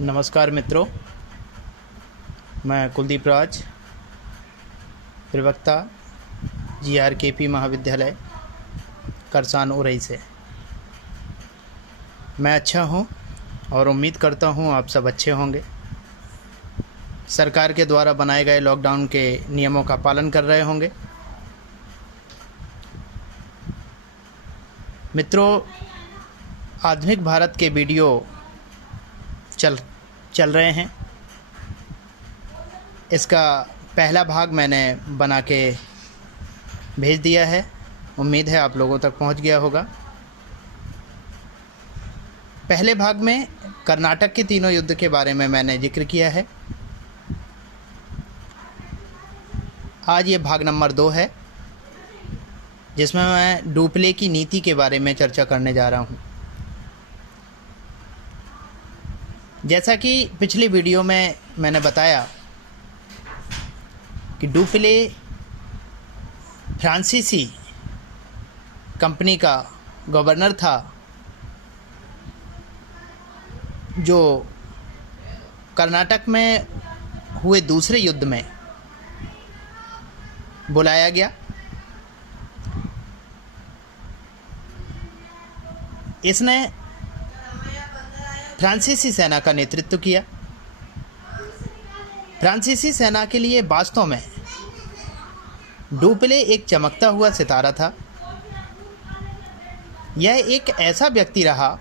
नमस्कार मित्रों, मैं कुलदीप राज, प्रवक्ता GRKP महाविद्यालय करसान उरई से। मैं अच्छा हूँ और उम्मीद करता हूँ आप सब अच्छे होंगे। सरकार के द्वारा बनाए गए लॉकडाउन के नियमों का पालन कर रहे होंगे। मित्रों, आधुनिक भारत के वीडियो चल रहे हैं। इसका पहला भाग मैंने बना के भेज दिया है। उम्मीद है आप लोगों तक पहुंच गया होगा। पहले भाग में कर्नाटक के तीनों युद्ध के बारे में मैंने जिक्र किया है। आज ये भाग नंबर 2 है, जिसमें मैं डुप्ले की नीति के बारे में चर्चा करने जा रहा हूँ। जैसा कि पिछली वीडियो में मैंने बताया कि डुप्ले फ्रांसीसी कंपनी का गवर्नर था, जो कर्नाटक में हुए दूसरे युद्ध में बुलाया गया। इसने फ्रांसीसी सेना का नेतृत्व किया। फ्रांसीसी सेना के लिए वास्तव में डुप्ले एक चमकता हुआ सितारा था। यह एक ऐसा व्यक्ति रहा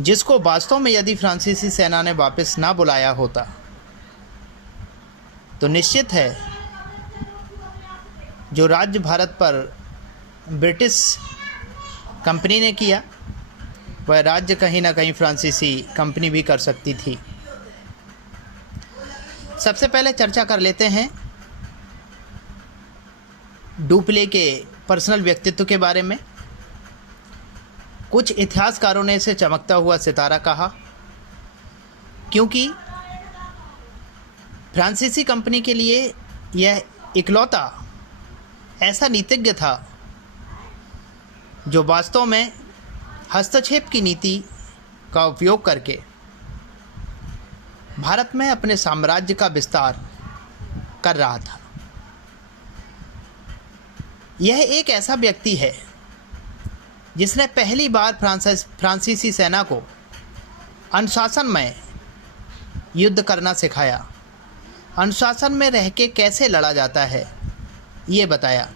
जिसको वास्तव में यदि फ्रांसीसी सेना ने वापस ना बुलाया होता तो निश्चित है जो राज्य भारत पर ब्रिटिश कंपनी ने किया, वह राज्य कहीं ना कहीं फ्रांसीसी कंपनी भी कर सकती थी। सबसे पहले चर्चा कर लेते हैं डुप्ले के पर्सनल व्यक्तित्व के बारे में। कुछ इतिहासकारों ने इसे चमकता हुआ सितारा कहा, क्योंकि फ्रांसीसी कंपनी के लिए यह इकलौता ऐसा नीतिज्ञ था जो वास्तव में हस्तक्षेप की नीति का उपयोग करके भारत में अपने साम्राज्य का विस्तार कर रहा था। यह एक ऐसा व्यक्ति है जिसने पहली बार फ्रांसीसी सेना को अनुशासन में युद्ध करना सिखाया, अनुशासन में रह के कैसे लड़ा जाता है ये बताया।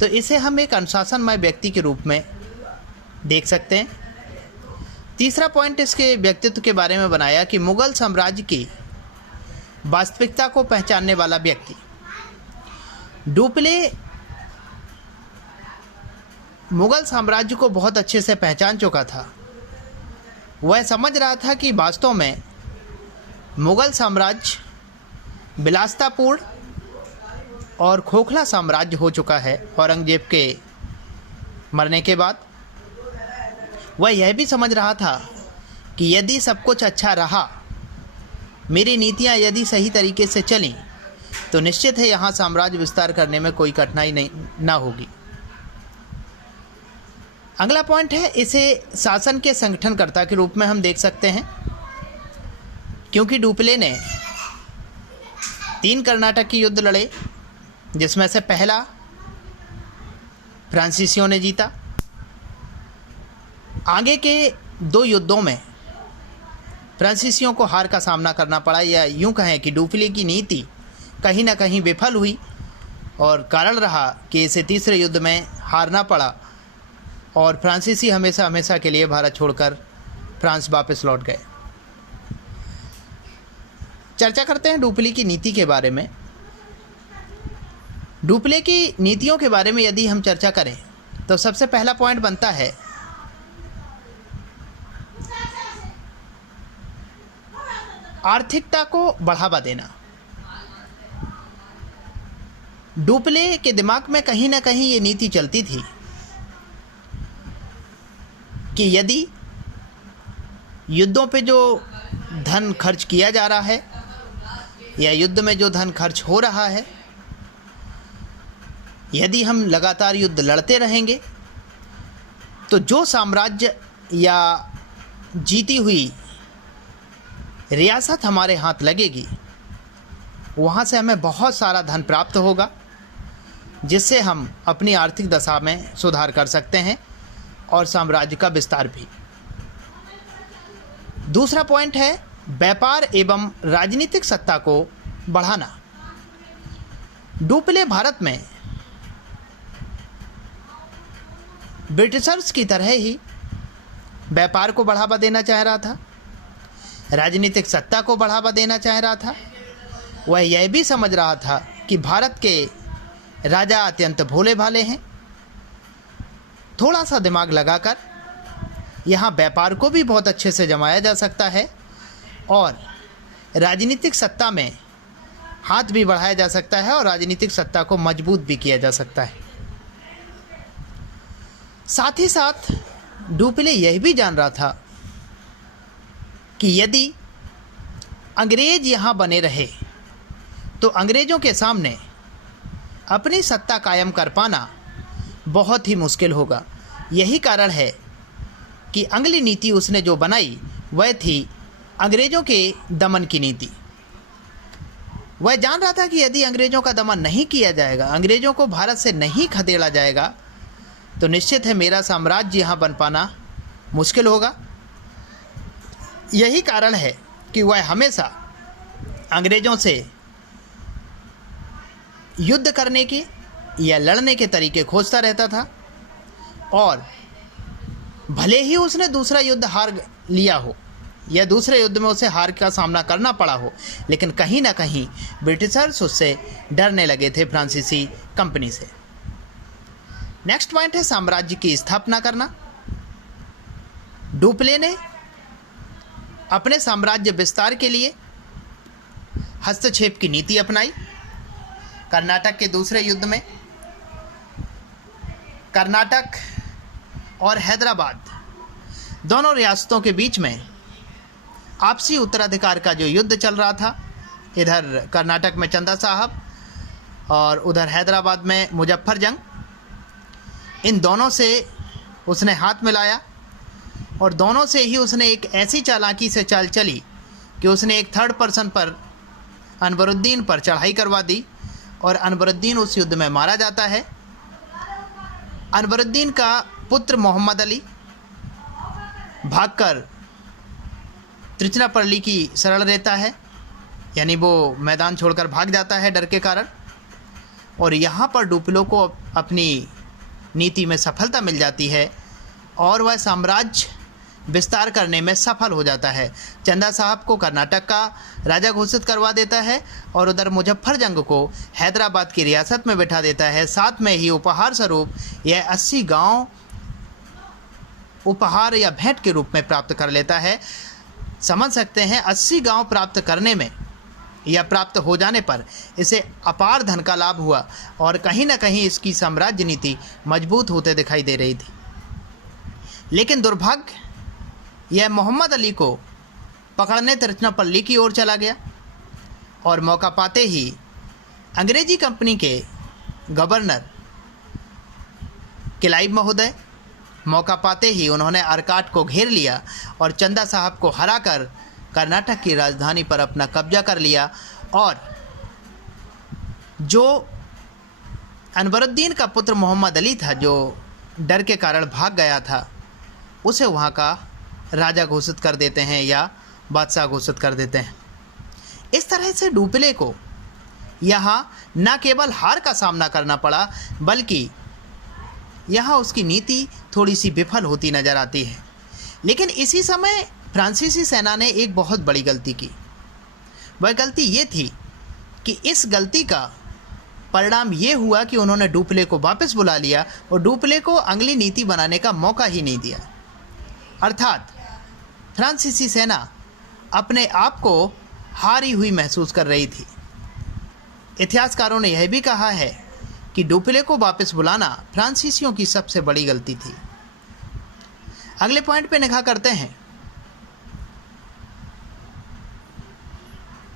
तो इसे हम एक अनुशासनमय व्यक्ति के रूप में देख सकते हैं। तीसरा पॉइंट इसके व्यक्तित्व के बारे में बनाया कि मुगल साम्राज्य की वास्तविकता को पहचानने वाला व्यक्ति। डुप्ले मुगल साम्राज्य को बहुत अच्छे से पहचान चुका था। वह समझ रहा था कि वास्तव में मुगल साम्राज्य विलासितापूर्ण और खोखला साम्राज्य हो चुका है। औरंगजेब के मरने के बाद वह यह भी समझ रहा था कि यदि सब कुछ अच्छा रहा, मेरी नीतियाँ यदि सही तरीके से चलीं, तो निश्चित है यहाँ साम्राज्य विस्तार करने में कोई कठिनाई ना होगी। अगला पॉइंट है, इसे शासन के संगठनकर्ता के रूप में हम देख सकते हैं, क्योंकि डुप्ले ने 3 कर्नाटक के युद्ध लड़े, जिसमें से पहला फ्रांसीसियों ने जीता। आगे के 2 युद्धों में फ्रांसीसियों को हार का सामना करना पड़ा, या यूं कहें कि डुप्ले की नीति कहीं ना कहीं विफल हुई और कारण रहा कि इसे तीसरे युद्ध में हारना पड़ा और फ्रांसीसी हमेशा हमेशा के लिए भारत छोड़कर फ्रांस वापस लौट गए। चर्चा करते हैं डुप्ले की नीति के बारे में। डुप्ले की नीतियों के बारे में यदि हम चर्चा करें तो सबसे पहला पॉइंट बनता है आर्थिकता को बढ़ावा देना। डुप्ले के दिमाग में कहीं ना कहीं ये नीति चलती थी कि यदि युद्धों पे जो धन खर्च किया जा रहा है या युद्ध में जो धन खर्च हो रहा है, यदि हम लगातार युद्ध लड़ते रहेंगे तो जो साम्राज्य या जीती हुई रियासत हमारे हाथ लगेगी, वहाँ से हमें बहुत सारा धन प्राप्त होगा, जिससे हम अपनी आर्थिक दशा में सुधार कर सकते हैं और साम्राज्य का विस्तार भी। दूसरा पॉइंट है व्यापार एवं राजनीतिक सत्ता को बढ़ाना। डुप्ले भारत में ब्रिटिशर्स की तरह ही व्यापार को बढ़ावा देना चाह रहा था, राजनीतिक सत्ता को बढ़ावा देना चाह रहा था। वह यह भी समझ रहा था कि भारत के राजा अत्यंत भोले भाले हैं, थोड़ा सा दिमाग लगाकर यहाँ व्यापार को भी बहुत अच्छे से जमाया जा सकता है और राजनीतिक सत्ता में हाथ भी बढ़ाया जा सकता है और राजनीतिक सत्ता को मजबूत भी किया जा सकता है। साथ ही साथ डुप्ले यह भी जान रहा था कि यदि अंग्रेज यहाँ बने रहे तो अंग्रेज़ों के सामने अपनी सत्ता कायम कर पाना बहुत ही मुश्किल होगा। यही कारण है कि अगली नीति उसने जो बनाई वह थी अंग्रेज़ों के दमन की नीति। वह जान रहा था कि यदि अंग्रेज़ों का दमन नहीं किया जाएगा, अंग्रेज़ों को भारत से नहीं खदेड़ा जाएगा, तो निश्चित है मेरा साम्राज्य यहाँ बन पाना मुश्किल होगा। यही कारण है कि वह हमेशा अंग्रेज़ों से युद्ध करने के या लड़ने के तरीके खोजता रहता था और भले ही उसने दूसरा युद्ध हार लिया हो या दूसरे युद्ध में उसे हार का सामना करना पड़ा हो, लेकिन कहीं ना कहीं ब्रिटिशर्स उससे डरने लगे थे, फ्रांसीसी कंपनी से। नेक्स्ट पॉइंट है साम्राज्य की स्थापना करना। डुप्ले ने अपने साम्राज्य विस्तार के लिए हस्तक्षेप की नीति अपनाई। कर्नाटक के दूसरे युद्ध में कर्नाटक और हैदराबाद दोनों रियासतों के बीच में आपसी उत्तराधिकार का जो युद्ध चल रहा था, इधर कर्नाटक में चंदा साहब और उधर हैदराबाद में मुजफ्फर जंग, इन दोनों से उसने हाथ मिलाया और दोनों से ही उसने एक ऐसी चालाकी से चाल चली कि उसने एक थर्ड पर्सन पर अनवरुद्दीन पर चढ़ाई करवा दी और अनवरुद्दीन उस युद्ध में मारा जाता है। अनवरुद्दीन का पुत्र मोहम्मद अली भागकर त्रिचनापल्ली की शरण लेता है, यानी वो मैदान छोड़कर भाग जाता है डर के कारण, और यहाँ पर डुप्लो को अपनी नीति में सफलता मिल जाती है और वह साम्राज्य विस्तार करने में सफल हो जाता है। चंदा साहब को कर्नाटक का राजा घोषित करवा देता है और उधर मुजफ्फर जंग को हैदराबाद की रियासत में बिठा देता है। साथ में ही उपहार स्वरूप यह 80 गांव उपहार या भेंट के रूप में प्राप्त कर लेता है। समझ सकते हैं 80 गांव प्राप्त करने में या प्राप्त हो जाने पर इसे अपार धन का लाभ हुआ और कहीं ना कहीं इसकी साम्राज्य नीति मजबूत होते दिखाई दे रही थी। लेकिन दुर्भाग्य यह मोहम्मद अली को पकड़ने त्रिचनापल्ली की ओर चला गया और मौका पाते ही अंग्रेजी कंपनी के गवर्नर क्लाइव महोदय मौका पाते ही उन्होंने अर्काट को घेर लिया और चंदा साहब को हराकर कर्नाटक की राजधानी पर अपना कब्जा कर लिया और जो अनवरुद्दीन का पुत्र मोहम्मद अली था, जो डर के कारण भाग गया था, उसे वहाँ का राजा घोषित कर देते हैं या बादशाह घोषित कर देते हैं। इस तरह से डुप्ले को यहाँ न केवल हार का सामना करना पड़ा, बल्कि यहाँ उसकी नीति थोड़ी सी विफल होती नज़र आती है। लेकिन इसी समय फ्रांसीसी सेना ने एक बहुत बड़ी गलती की। वह गलती ये थी कि इस गलती का परिणाम ये हुआ कि उन्होंने डुप्ले को वापस बुला लिया और डुप्ले को अगली नीति बनाने का मौका ही नहीं दिया। अर्थात फ्रांसीसी सेना अपने आप को हारी हुई महसूस कर रही थी। इतिहासकारों ने यह भी कहा है कि डुप्ले को वापस बुलाना फ्रांसीसियों की सबसे बड़ी गलती थी। अगले पॉइंट पे निगाह करते हैं।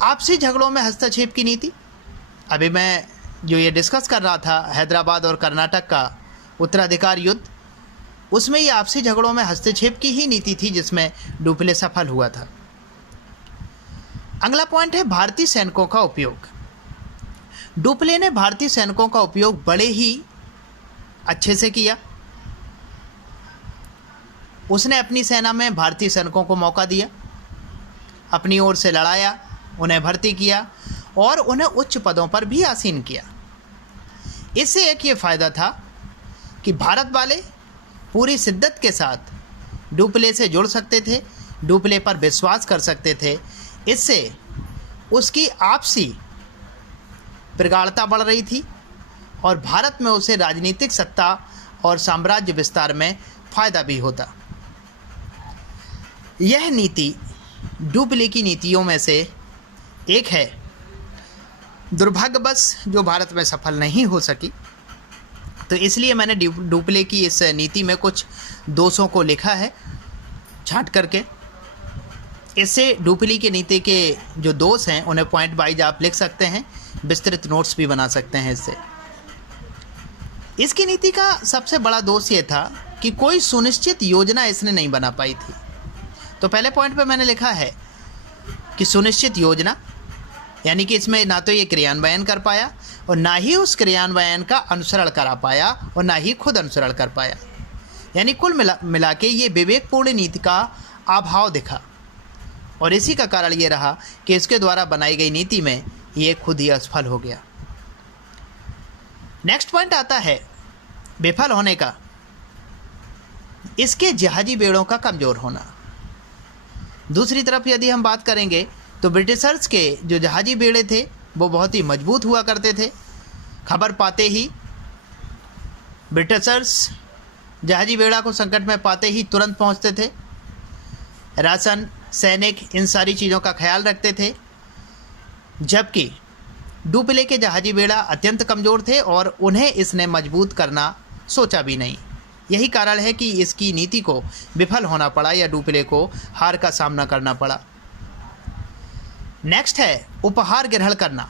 आपसी झगड़ों में हस्तक्षेप की नीति। अभी मैं जो ये डिस्कस कर रहा था, हैदराबाद और कर्नाटक का उत्तराधिकार युद्ध, उसमें ये आपसी झगड़ों में हस्तक्षेप की ही नीति थी जिसमें डुप्ले सफल हुआ था। अगला पॉइंट है भारतीय सैनिकों का उपयोग। डुप्ले ने भारतीय सैनिकों का उपयोग बड़े ही अच्छे से किया। उसने अपनी सेना में भारतीय सैनिकों को मौका दिया, अपनी ओर से लड़ाया, उन्हें भर्ती किया और उन्हें उच्च पदों पर भी आसीन किया। इससे एक ये फ़ायदा था कि भारत वाले पूरी शिद्दत के साथ डुप्ले से जुड़ सकते थे, डुप्ले पर विश्वास कर सकते थे। इससे उसकी आपसी प्रगाढ़ता बढ़ रही थी और भारत में उसे राजनीतिक सत्ता और साम्राज्य विस्तार में फ़ायदा भी होता। यह नीति डुप्ले की नीतियों में से एक है, दुर्भाग्यवश जो भारत में सफल नहीं हो सकी। तो इसलिए मैंने डुप्ले की इस नीति में कुछ दोषों को लिखा है छांट करके। इससे डुप्ले की नीति के जो दोष हैं उन्हें पॉइंट वाइज आप लिख सकते हैं, विस्तृत नोट्स भी बना सकते हैं इससे। इसकी नीति का सबसे बड़ा दोष ये था कि कोई सुनिश्चित योजना इसने नहीं बना पाई थी। तो पहले पॉइंट पे मैंने लिखा है कि सुनिश्चित योजना, यानी कि इसमें ना तो ये क्रियान्वयन कर पाया और ना ही उस क्रियान्वयन का अनुसरण करा पाया और ना ही खुद अनुसरण कर पाया। यानी कुल मिला के ये विवेकपूर्ण नीति का अभाव दिखा और इसी का कारण ये रहा कि इसके द्वारा बनाई गई नीति में ये खुद ही असफल हो गया। नेक्स्ट पॉइंट आता है विफल होने का, इसके जहाजी बेड़ों का कमज़ोर होना। दूसरी तरफ यदि हम बात करेंगे तो ब्रिटिशर्स के जो जहाजी बेड़े थे वो बहुत ही मजबूत हुआ करते थे। खबर पाते ही ब्रिटिशर्स जहाजी बेड़ा को संकट में पाते ही तुरंत पहुंचते थे। राशन, सैनिक, इन सारी चीज़ों का ख्याल रखते थे, जबकि डुप्ले के जहाजी बेड़ा अत्यंत कमज़ोर थे और उन्हें इसने मजबूत करना सोचा भी नहीं। यही कारण है कि इसकी नीति को विफल होना पड़ा या डुप्ले को हार का सामना करना पड़ा। नेक्स्ट है उपहार ग्रहण करना।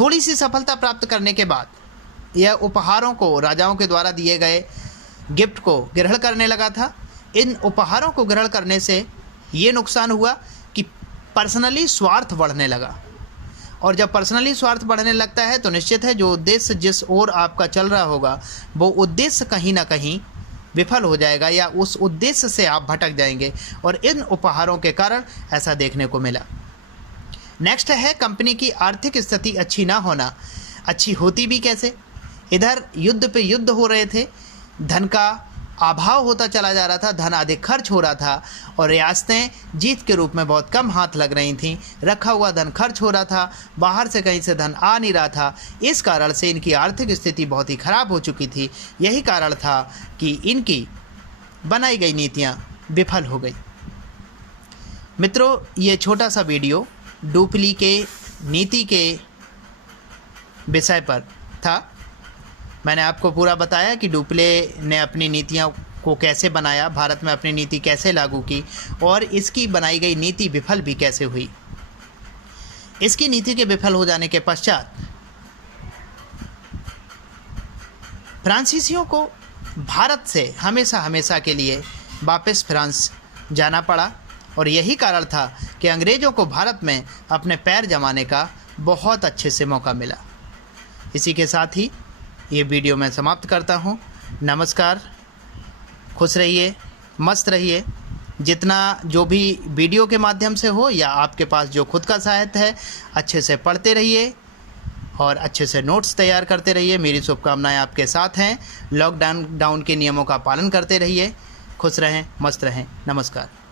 थोड़ी सी सफलता प्राप्त करने के बाद यह उपहारों को, राजाओं के द्वारा दिए गए गिफ्ट को ग्रहण करने लगा था। इन उपहारों को ग्रहण करने से ये नुकसान हुआ कि पर्सनली स्वार्थ बढ़ने लगा, और जब पर्सनली स्वार्थ बढ़ने लगता है तो निश्चित है जो उद्देश्य जिस ओर आपका चल रहा होगा वो उद्देश्य कहीं ना कहीं विफल हो जाएगा या उस उद्देश्य से आप भटक जाएंगे, और इन उपहारों के कारण ऐसा देखने को मिला। नेक्स्ट है कंपनी की आर्थिक स्थिति अच्छी ना होना। अच्छी होती भी कैसे? इधर युद्ध पे युद्ध हो रहे थे, धन का अभाव होता चला जा रहा था, धन अधिक खर्च हो रहा था और रियासतें जीत के रूप में बहुत कम हाथ लग रही थीं। रखा हुआ धन खर्च हो रहा था, बाहर से कहीं से धन आ नहीं रहा था। इस कारण से इनकी आर्थिक स्थिति बहुत ही ख़राब हो चुकी थी। यही कारण था कि इनकी बनाई गई नीतियाँ विफल हो गई। मित्रों, ये छोटा सा वीडियो डुप्ले के नीति के विषय पर था। मैंने आपको पूरा बताया कि डुप्ले ने अपनी नीतियों को कैसे बनाया, भारत में अपनी नीति कैसे लागू की और इसकी बनाई गई नीति विफल भी कैसे हुई। इसकी नीति के विफल हो जाने के पश्चात फ्रांसीसियों को भारत से हमेशा हमेशा के लिए वापस फ्रांस जाना पड़ा, और यही कारण था कि अंग्रेज़ों को भारत में अपने पैर जमाने का बहुत अच्छे से मौका मिला। इसी के साथ ही ये वीडियो मैं समाप्त करता हूँ। नमस्कार, खुश रहिए, मस्त रहिए। जितना जो भी वीडियो के माध्यम से हो या आपके पास जो खुद का साहित्य है, अच्छे से पढ़ते रहिए और अच्छे से नोट्स तैयार करते रहिए। मेरी शुभकामनाएं आपके साथ हैं। लॉकडाउन के नियमों का पालन करते रहिए। खुश रहें, मस्त रहें। नमस्कार।